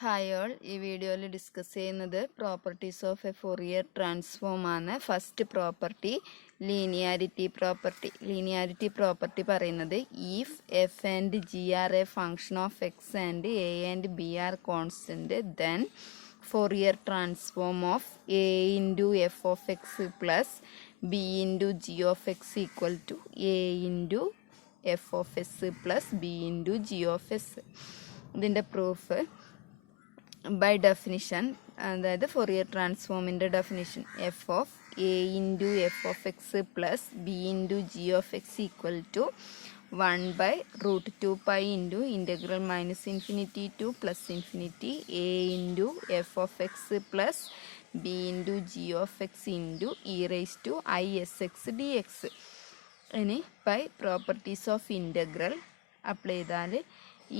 Hi all, ഈ വീഡിയോയിൽ discuss ചെയ്യുന്നത് properties of a Fourier transform ആണ്. First property linearity property. Linearity property പറയുന്നത് if f and g are a function of x and a and b are constant then Fourier transform of a into f of x plus b into g of x equal to a into f of s plus b into g of s. ഇതിൻ്റെ proof by definition, അതായത് Fourier ട്രാൻസ്ഫോമിൻ്റെ definition f of a into f of x plus b into g of x equal to 1/√2 pi into integral minus infinity to plus infinity a into f of x plus b into g of x into e raise to i s x d x. ഇനി by properties of integral apply ചെയ്താൽ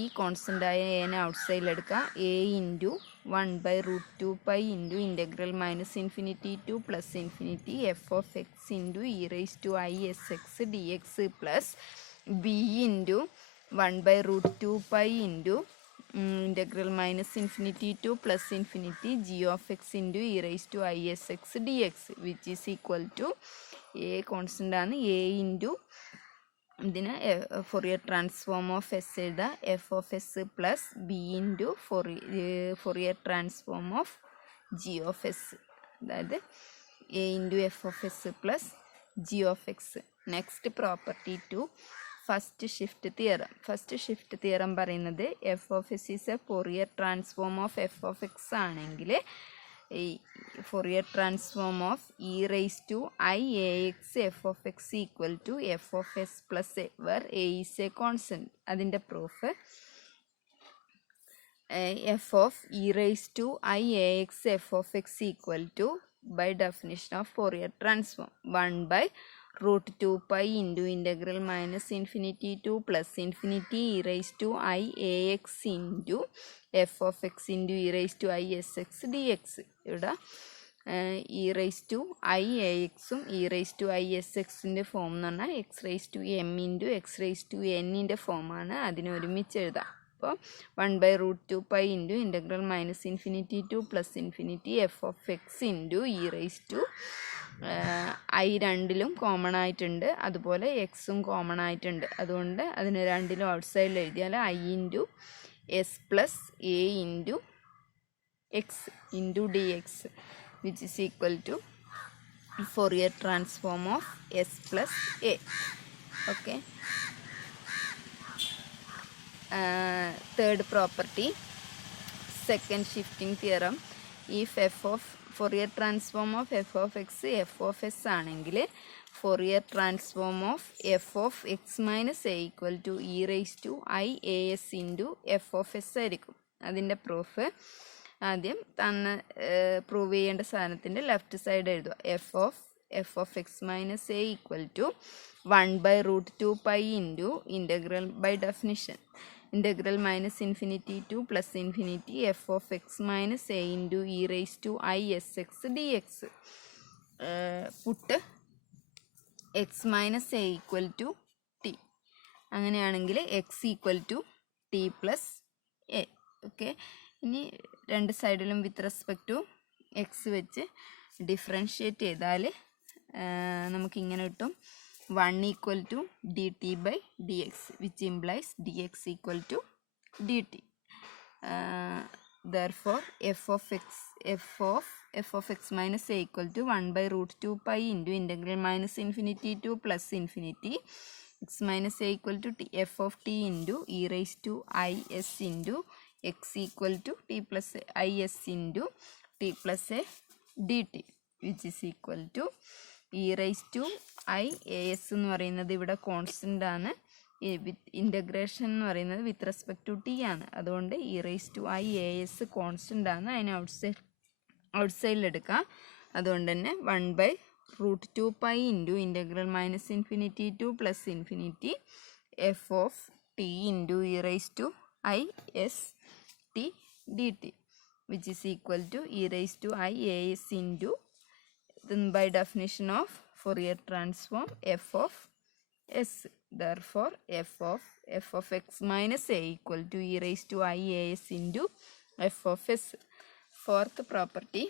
ഈ കോൺസ്റ്റൻ്റായ എനെ out സൈഡിലെടുക്കുക. A into 1/√2 pi into integral minus infinity to plus infinity f of x into e raise to i s x d x plus b into 1/√2 pi into integral minus infinity to plus infinity g of x into e raise to i s x d x which is equal to a കോൺസ്റ്റൻ്റാണ് a into ഇതിന് Fourier transform of s എഴുതുക f of s plus b into Fourier transform of g of s, അതായത് a into f of s plus g of x. Next property to first shift theorem. First shift theorem പറയുന്നത് f of s is a Fourier transform of f of x ആണെങ്കിൽ ഈ Fourier transform of e raise to i a x f of x equal to f of s plus a where a is a constant. അതിൻ്റെ proof f of e raise to i a x f of x equal to by definition of Fourier transform 1/√2 pi into integral minus infinity to plus infinity e raise to i a x into f of x into e raise to i s x d x. ഇവിടെ e raise to i a എക്സും e raise to i s എക്സിൻ്റെ form എന്ന് പറഞ്ഞാൽ x raise to m into x raise to എന്നിൻ്റെ ഫോമാണ്. അതിനെ ഒരുമിച്ച് എഴുതാം. അപ്പോൾ 1/√2 pi into integral minus infinity to plus infinity f of x into e raise to i രണ്ടിലും കോമൺ ആയിട്ടുണ്ട്, അതുപോലെ എക്സും കോമൺ ആയിട്ടുണ്ട്. അതുകൊണ്ട് അതിന് രണ്ടിലും ഔട്ട് സൈഡിൽ എഴുതിയാൽ i into s plus a into x into d x which is equal to Fourier transform of s plus a. Okay. Third property second shifting theorem. If f of Fourier transform of f of x f of s ആണെങ്കിൽ Fourier transform of f of x minus a equal to e raise to i a s into f of s ആയിരിക്കും. അതിൻ്റെ proof ആദ്യം തന്ന് prove ചെയ്യേണ്ട സാധനത്തിൻ്റെ left side എഴുതുക. F of x minus a equal to 1/√2 pi into integral by definition integral minus infinity to plus infinity f of x minus a into e raise to i s x d x. Put x minus a equal to t. അങ്ങനെയാണെങ്കിൽ x equal to t plus a. Okay. ഇനി രണ്ട് സൈഡിലും with respect to x വെച്ച് differentiate ചെയ്താൽ നമുക്കിങ്ങനെ കിട്ടും 1 equal to d t by D x which implies d x equal to d t. Therefore f of x minus a equal to 1/√2 pi into integral minus infinity to plus infinity x minus a equal to t f of t into e raised to I s into x equal to t plus a I s into t plus a dt which is equal to e raised to I a s എന്ന് പറയുന്നത് ഇവിടെ constant ആണ്. Integration എന്ന് പറയുന്നത് വിത്ത് respect to t ആണ്. അതുകൊണ്ട് e raise to i a s constant ആണ്. അതിനെ ഔട്ട് സൈഡിലെടുക്കാം. അതുകൊണ്ട് തന്നെ 1/√2 pi into integral minus infinity to plus infinity f of t into e raise to i s t d t which is equal to e raise to i a s into by definition of Fourier transform f of s. Therefore f of x minus a equal to e raised to I as into f of s. Fourth property,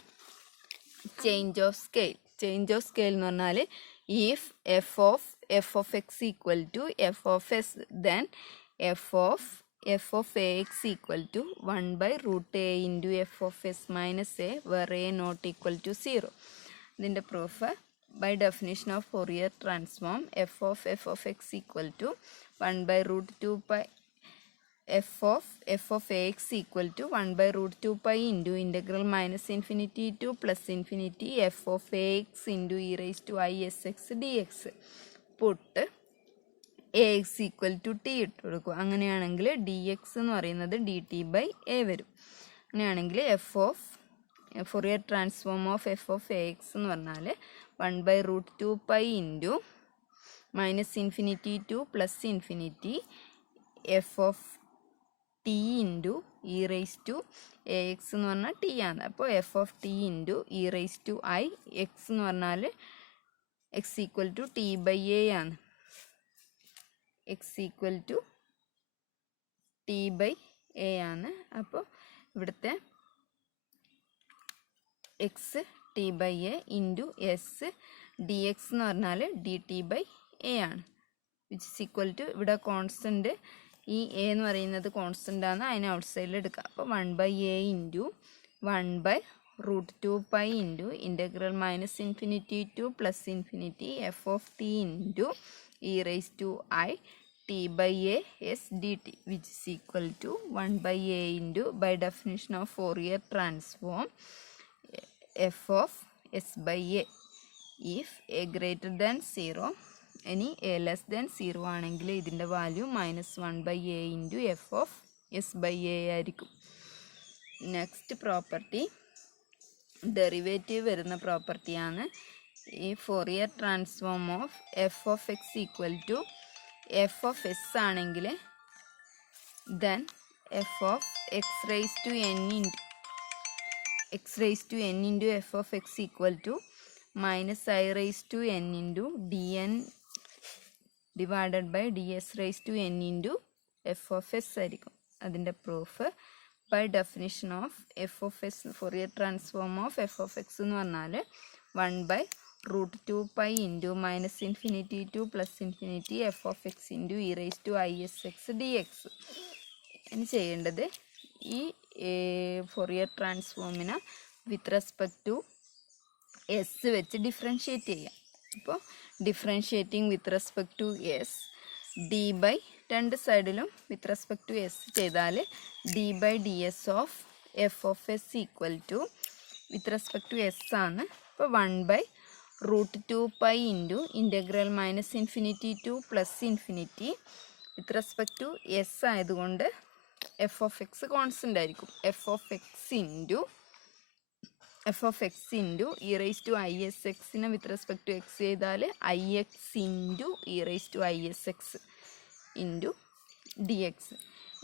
change of scale. Change of scale എന്ന് പറഞ്ഞാൽ if f of x equal to f of s, then f of ax equal to 1 by root a into f of s minus a, where a not equal to 0. ഇതിൻ്റെ proof, by definition of Fourier transform, f of x equal to 1 by root 2 pi f of ax equal to 1 by root 2 pi into integral minus infinity to plus infinity f of ax into e raised to I sx dx. put ax equal to t ഇട്ട് കൊടുക്കും. അങ്ങനെയാണെങ്കിൽ dx എന്ന് പറയുന്നത് dt by a വരും. അങ്ങനെയാണെങ്കിൽ Fourier transform of f of ax എന്ന് പറഞ്ഞാൽ 1 by root 2 pi into minus infinity to plus infinity f of t into e raised to ax എന്ന് പറഞ്ഞാൽ t ആണ്. അപ്പോൾ f of t into e raised to I x എന്ന് പറഞ്ഞാൽ x equal to t by a ആണ്. x equal to t by a ആണ്. അപ്പോൾ ഇവിടുത്തെ x t by a into s dx എന്ന് പറഞ്ഞാൽ dt by a ആണ്. Which is equal to, ഇവിടെ കോൺസ്റ്റൻറ്റ് ഈ എ എന്ന് പറയുന്നത് കോൺസ്റ്റൻ്റ് ആണ്, അതിനെ ഔട്ട് സൈഡിൽ എടുക്കുക. അപ്പോൾ 1 by a into 1 by root 2 pi into integral minus infinity to plus infinity f of t into e raise to i t by a s d t, which is equal to 1 by a into, by definition of Fourier transform, f of s by a. if a greater than 0, ഇനി a less than 0 ആണെങ്കിൽ ഇതിൻ്റെ value -1 by a into f of s by a ആയിരിക്കും. Next property derivative വരുന്ന പ്രോപ്പർട്ടിയാണ്. ഈ Fourier transform of f of x equal to f of s ആണെങ്കിൽ then f of x raise to n into x raised to n into f of x equal to minus I raised to n into dn divided by ds raised to n into f of s ആയിരിക്കും. അതിൻ്റെ proof, by definition of f of s Fourier transform of f of x എന്ന് പറഞ്ഞാൽ 1 by root 2 pi into minus infinity to plus infinity f of x into e raised to I s x dx. ഇനി ചെയ്യേണ്ടത് ഈ Fourier ട്രാൻസ്ഫോമിനെ with respect to s വെച്ച് differentiate ചെയ്യാം. അപ്പോൾ differentiating with respect to s d by രണ്ട് സൈഡിലും with respect to s ചെയ്താൽ d by d s of f of s equal to with respect to s ആണ്. അപ്പോൾ 1 by root 2 pi into integral minus infinity to plus infinity with respect to s ആയതുകൊണ്ട് f of x constant ആയിരിക്കും. F of x into e raise to i s എക്സിനെ with respect to x ചെയ്താൽ i x into e raise to i s x into d x.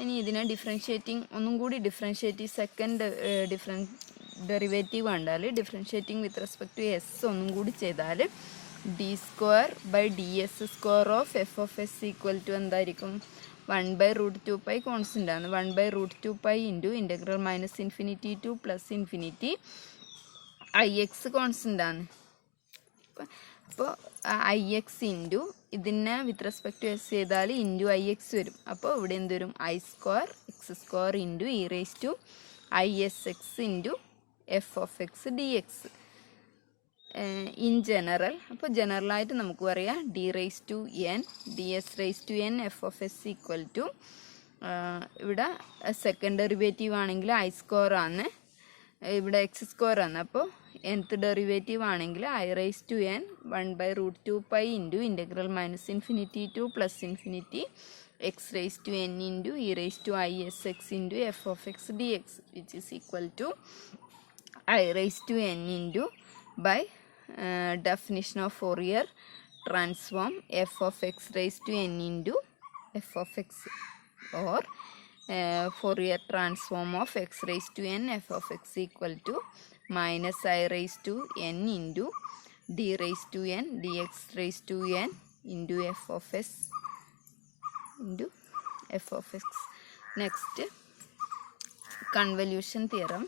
ഇനി ഇതിനെ differentiating ഒന്നും കൂടി differentiating second derivative കണ്ടാൽ differentiating with respect to s ഒന്നും കൂടി ചെയ്താൽ d square by d s square of f of s equal to എന്തായിരിക്കും? 1 by root 2 pi constant ആണ്. 1 by root 2 pi into integral minus infinity to plus infinity i x constant ആണ്. അപ്പോൾ i x into ഇതിനെ with respect to s ചെയ്താൽ into i x വരും. അപ്പോൾ ഇവിടെ എന്ത് വരും? I square x square into e raise to i s x into f of x d x in general. അപ്പോൾ ജനറലായിട്ട് നമുക്ക് പറയാം d raise to n d s raise to n f of s equal to, ഇവിടെ second derivative ആണെങ്കിൽ i square ആണ്, ഇവിടെ x square ആണ്. അപ്പോൾ nth ഡെറിവേറ്റീവ് ആണെങ്കിൽ i raise to n 1 by root 2 pi into integral minus infinity to plus infinity x raise to n into e raise to i s x into f of x d x, which is equal to i raise to n into by definition of Fourier transform f of x raised to n into f of x, or Fourier transform of x raised to n f of x equal to minus I raised to n into d raised to n dx raised to n into f of s into f of x. Next convolution theorem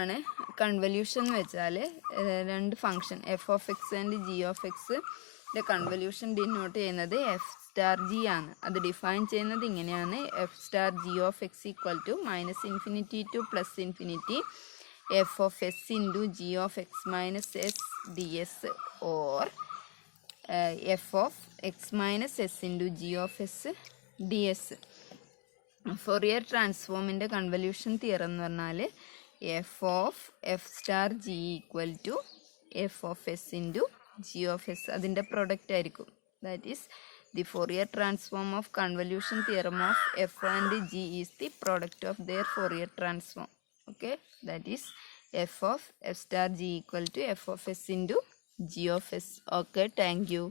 ആണ്. Convolution എന്ന് വെച്ചാൽ രണ്ട് function f of x and g of എക്സിൻ്റെ convolution denote ചെയ്യുന്നത് f star g ആണ്. അത് define ചെയ്യുന്നത് ഇങ്ങനെയാണ്: f star g of x equal to -∞ to +∞ f of s into g of x minus s d s, or f of x minus s into g of s d s. Fourier ട്രാൻസ്ഫോമിൻ്റെ convolution theorem എന്ന് പറഞ്ഞാൽ F of f star g equal to f of s into g of s, അതിൻ്റെ product ആയിരിക്കും. That is the Fourier transform of convolution theorem of f and g is the product of their Fourier transform. Okay, that is f of f star g equal to f of s into g of s. Okay, thank you.